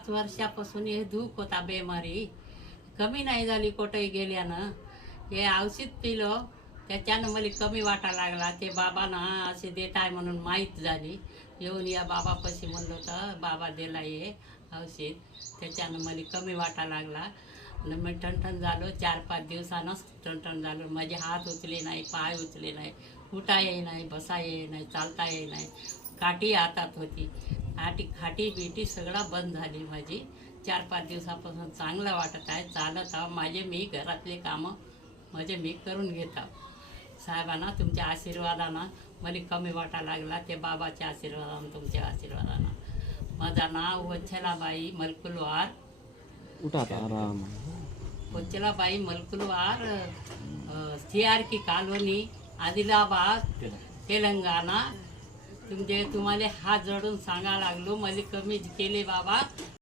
5 वर्षापासून हे दुःख होता बेमारी कमी नाही झाली कुठेही गेल्यानं. हे औषध पिलं त्याच्यानं मला कमी वाटा लागला. ते बाबांना असे देत आहे म्हणून माहीत झाली. येऊन या बाबापाशी म्हणलं होतं, बाबा दिला हे औषध, त्याच्यानं मला कमी वाटा लागला. आणि मी ठणठण झालो. 4-5 दिवसानंच ठणठण झालो. माझे हात उचले नाही, पाय उचले नाही, उठा येई नाही, बसा येई नाही, चालता येई नाही. काठी हातात होती. खाटी बिटी सगळं बंद झाली माझी. 4-5 दिवसापासून चांगलं वाटत आहे. चालत आहो. मी घरातले कामं मी करून घेत आहो. साहेबांना तुमच्या आशीर्वादानं मला कमी वाटा लागला. ते बाबाच्या आशीर्वादानं, तुमच्या आशीर्वादानं. माझं नाव वच्छलाबाई मलकुलवार. उठा आता आराम. Vatsalabai मलकुलवार, CRK colony, Adilabad, Telangana. तुम्हाला हात जोडून सांगा लागलो, मला कमी केले बाबा.